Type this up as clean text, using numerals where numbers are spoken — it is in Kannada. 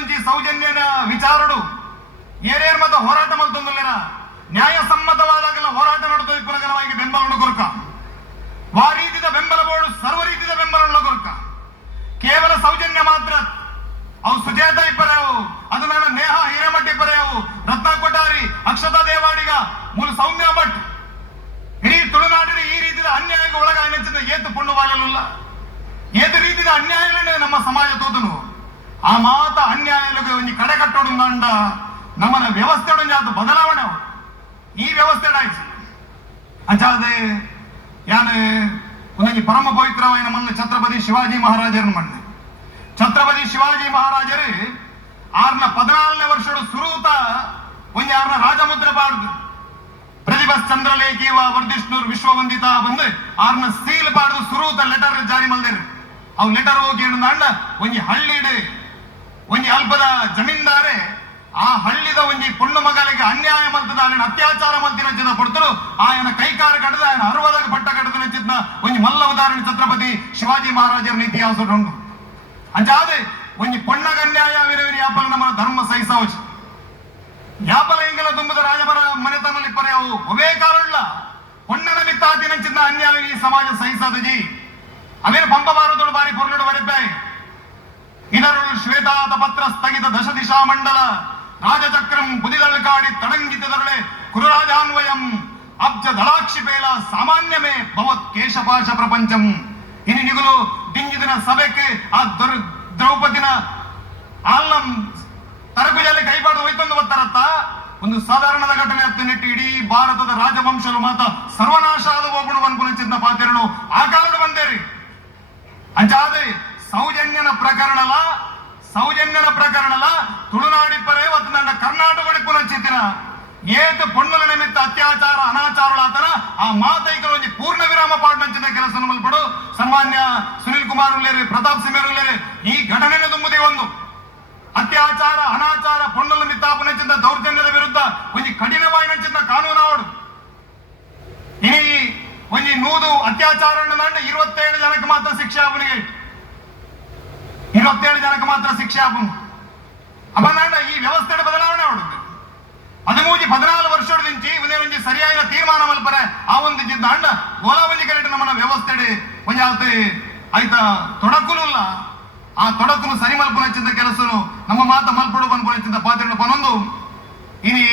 నుంచి ಸೌಜನ್ಯನ ವಿಚಾರಡು ಏರೇರ್ ಮತ ಹೋರಾಟ ಮಲ್ತೊಂದಿಲ್ಲ ನ್ಯಾಯಸಮ್ಮತವಾದಾಗಲ ಹೋರಾಟ ನಡೆದು ಪುನಗನವಾಗಿ ಬೆಂಬಲ ಕೊರಕ ವಾ ರೀತಿಯ ಬೆಂಬಲ ಬೋರ್ಡು ಸರ್ವ ರೀತಿಯ ಬೆಂಬಲ ಕೊರಕ ಕೇವಲ ಸೌಜನ್ಯ ಮಾತ್ರ ಅವು ಸುಜಾತ ಇಬ್ಬರವು ಅದು ನನ್ನ ನೇಹ ಹಿರೇಮಠ ಇಬ್ಬರವು ರತ್ನ ಕೊಠಾರಿ ಅಕ್ಷತಾ ದೇವಾಡಿಗ ಮೂಲ ಸೌಮ್ಯ ಭಟ್ ಇಡೀ ತುಳುನಾಡಿನ ಈ ರೀತಿಯ ಅನ್ಯಾಯಕ್ಕೆ ಒಳಗಾಗಿನ ಏತು ಪುಣ್ಣು ಬಾಳಲಿಲ್ಲ ಏದು ರೀತಿಯ ಅನ್ಯಾಯಗಳನ್ನೇ ನಮ್ಮ ಸಮಾಜ ತೋತನು ಆ ಮಾತ ಅನ್ಯಾಯಗಳಿಗೆ ಒಂದು ಕಡೆ ಕಟ್ಟೋಡು ಅಂಡ ನಮ್ಮನ ವ್ಯವಸ್ಥೆ ಅದು ಬದಲಾವಣೆ ಈ ವ್ಯವಸ್ಥೆ ಆಯ್ತು ಅಂಚಾದೆ ಯಾನು ಒಂದೊಂದು ಪರಮ ಪವಿತ್ರವಾದ ನಮ್ಮ ಛತ್ರಪತಿ ಶಿವಾಜಿ ಮಹಾರಾಜರನ್ನು ಮಾಡಿದೆ ಛತ್ರಪತಿ ಶಿವಾಜಿ ಮಹಾರಾಜರು 14ನೇ ವರ್ಷದ ಸುರೂತ ಒಂದು ಯಾರನ್ನ ರಾಜಮುದ್ರೆ ಪಾಡ್ದು ಪ್ರತಿಭಸ್ ಚಂದ್ರಲೇಖಿ ವರ್ಧಿಷ್ಣೂರ್ ವಿಶ್ವವಂದಿತ ಬಂದು ಆರ್ನ ಸೀಲ್ ಪಾಡ್ದು ಸುರೂತ ಲೆಟರ್ ಜಾರಿ ಮಲ್ದೇರು ಅವ್ ಲೆಟರ್ ಹೋಗಿ ಅಂಡ ಒಂಜಿ ಹಳ್ಳಿಡು ಒಂಜಿ ಅಲ್ಪದ ಜಮೀನ್ದಾರೆ ಆ ಹಳ್ಳಿದ ಒಂಜಿ ಪುಣ್ಣು ಮಗಲಿಗೆ ಅನ್ಯಾಯ ಮಲ್ತದ ఆయన ಅತ್ಯಾಚಾರ ಮಲ್ತಿನ ಚಿನ್ನ ಕೊಡ್ತರು ఆయన ಕೈಕಾರ ಕಟ್ಟದ ఆయన 60 ಪಟ್ಟ ಕಟ್ಟದ ಚಿನ್ನ ಒಂಜಿ ಮಲ್ಲ ಉದಾಹರಣೆ ಛತ್ರಪತಿ ಶಿವಾಜಿ ಮಹಾರಾಜರ ಇತಿಹಾಸ ಉಂಟು ಅಂಚಾದೆ ಒಂಜಿ ಪೊಣ್ಣಗ ಅನ್ಯಾಯ ವಿರವಿನ ಯಾಪಲ ನಮ್ಮ ಧರ್ಮ ಸಹಿಸవచ్చు ಯಾಪಲ ಇಂಗಲ ತುಂಬದ ರಾಜಮರ ಮನೆತನಲ್ಲಿ ಪರ್ಯಾವು ಒವೇ ಕಾಲುಳ್ಳ ಪೊಣ್ಣನ ಮಿತ್ತಾತಿನ ಚಿನ್ನ ಅನ್ಯಾಯ ಈ ಸಮಾಜ ಸಹಿಸದಜಿ ಅವೇನು ಪಂಪಬಾರದೋಡು ಬಾರಿ ಪೊರ್ಲುಡು ಬರೆಪಾಯಿ ಇದರೊಳು ಶ್ವೇತಾತ ಪತ್ರ ಸ್ಥಗಿತ ದಶ ದಿಶಾ ಮಂಡಲ ರಾಜಚಕ್ರಂ ಬುದಿದಳ್ಕಾಡಿ ತಡಂಗಿತದರೊಳೆ ಕುರುರಾಜಾನ್ವಯಂ ಅಬ್ಜ ದಳಾಕ್ಷಿಪೇಲ ಸಾಮಾನ್ಯಮೇ ಭವತ್ ಕೇಶಪಾಶ ಪ್ರಪಂಚಂ ಇನಿ ನಿಗುಲು ದಿಂಗಿದಿನ ಸಭೆಗೆ ಆ ದ್ರೌಪದಿನ ಆಲ್ಲಂ ತರಗುಜಲ್ಲಿ ಕೈಪಾಡು ಹೋಯ್ತೊಂದು ಬರ್ತಾರತ್ತ ಒಂದು ಸಾಧಾರಣದ ಘಟನೆ ಹತ್ತಿನಿಟ್ಟು ಇಡೀ ಭಾರತದ ರಾಜವಂಶಲು ಮಾತ ಸರ್ವನಾಶ ಆದ ಹೋಗುಣು ಅನ್ಪುನಚಿದ್ದ ಪಾತ್ರನು ಆ ಕಾಲದ ಬಂದೇರಿ ಅಂಚಾದೆ ಸೌಜನ್ಯನ ಪ್ರಕರಣಲ ತುಳುನಾಡಿ ಪರೇ ಒತ್ತು ನನ್ನ ಕರ್ನಾಟಕ ಪುನಚಿತ್ತಿನ ಏತು ಪೊಣ್ಣುಲ ನಿಮಿತ್ತ ಅತ್ಯಾಚಾರ ಅನಾಚಾರಗಳಾತನ ಆ ಮಾತೈಕರು ಒಂದು ಪೂರ್ಣ ವಿರಾಮ ಪಾಡ್ನಂಚಿನ ಕೆಲಸ ಮಲ್ಪಡು ಸನ್ಮಾನ್ಯ ಸುನಿಲ್ ಕುಮಾರ್ ಉಳ್ಳೇರಿ ಪ್ರತಾಪ್ ಸಿಂಹ ಉಳ್ಳೇರಿ ಈ ಘಟನೆನ ತುಂಬುದೇ ಒಂದು ಅತ್ಯಾಚಾರ ಅನಾಚಾರ ಪೊಣ್ಣುಲ ಮಿತ್ತಾಪನಂಚಿನ ದೌರ್ಜನ್ಯದ ವಿರುದ್ಧ ಒಂದು ಕಠಿಣವಾಯಿನಂಚಿನ ಕಾನೂನು ಆವಡು ಇನಿ ಒಂದು 100 ಅತ್ಯಾಚಾರ 27 ಜನಕ್ಕೆ ಮಾತ್ರ ಶಿಕ್ಷೆ ಅವನಿಗೆ 27 ಜನಕ್ಕೆ ಮಾತ್ರ ಶಿಕ್ಷೆ ಆಪು ಅಪನಾಂಡ ಈ ವ್ಯವಸ್ಥೆ ಬದಲಾವಣೆ ಆಡುದು ಅದು ಮೂಜಿ 14 ವರ್ಷದ నుంచి ಒಂದೇ ಸರಿಯಾದ ತೀರ್ಮಾನ ಮಲ್ಪರೆ ಆ ಒಂದು ಜಿದ್ದಾಂಡ ಗೋಲಾವಲಿ ಕರೆಕ್ಟ್ ನಮ್ಮನ್ನ ವ್ಯವಸ್ಥೆ ಒಂಜಿ ಆಲ್ತೆ ಆಯ್ತಾ ತೊಡಕುನುಲ್ಲ ಆ ತೊಡಕುನು ಸರಿ ಮಲ್ಪುನ ಕೆಲಸನು ನಮ್ಮ ಮಾತ ಮಲ್ಪಡು ಬಂದ್ಪುನ ಪಾತ್ರ ಪನೊಂದು ಇನಿ